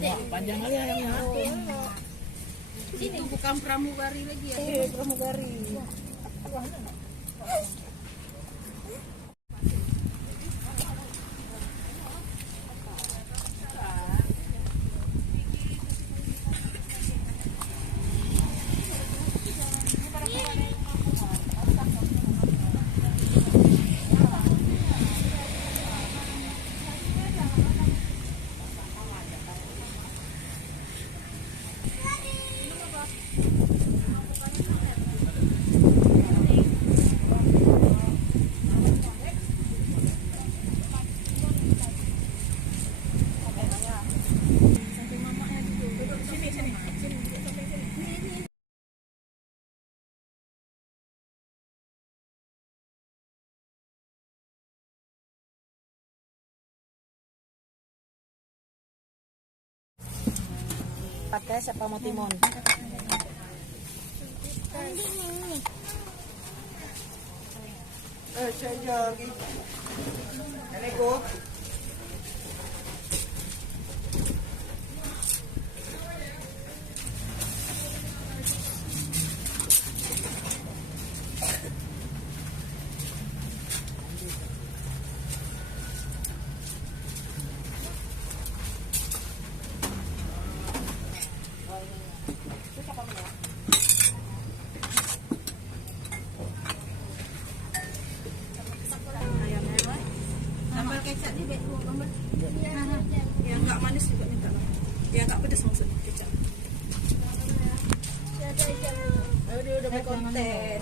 Panjang kali ayamnya. Itu bukan pramugari lagi ya. Pramugari. Pakai siapa mau timun? Saya lagi. Ini kok. Sambal kecap ni baik dua gambar. Yang enggak manis juga minta lah. Yang enggak pedas maksudnya kecap. Dia udah berkonten.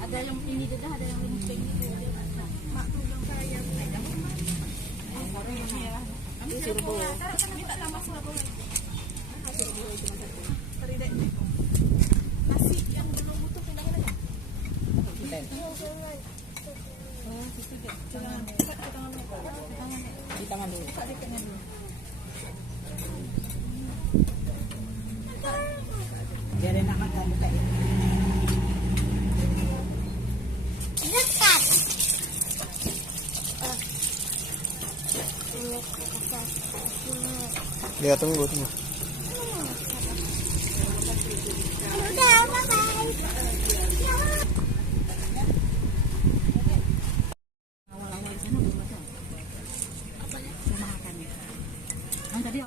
Ada yang ini dah, ada yang lempeng itu. Mak tu yang saya. Ini sirbo. Minta tambah sirbo. Sirbo itu macam tu. Peridek. Nasi yang belum butuh pindahin aja. Di tangan dulu. Biar enak makan buka ya. Dia tunggu.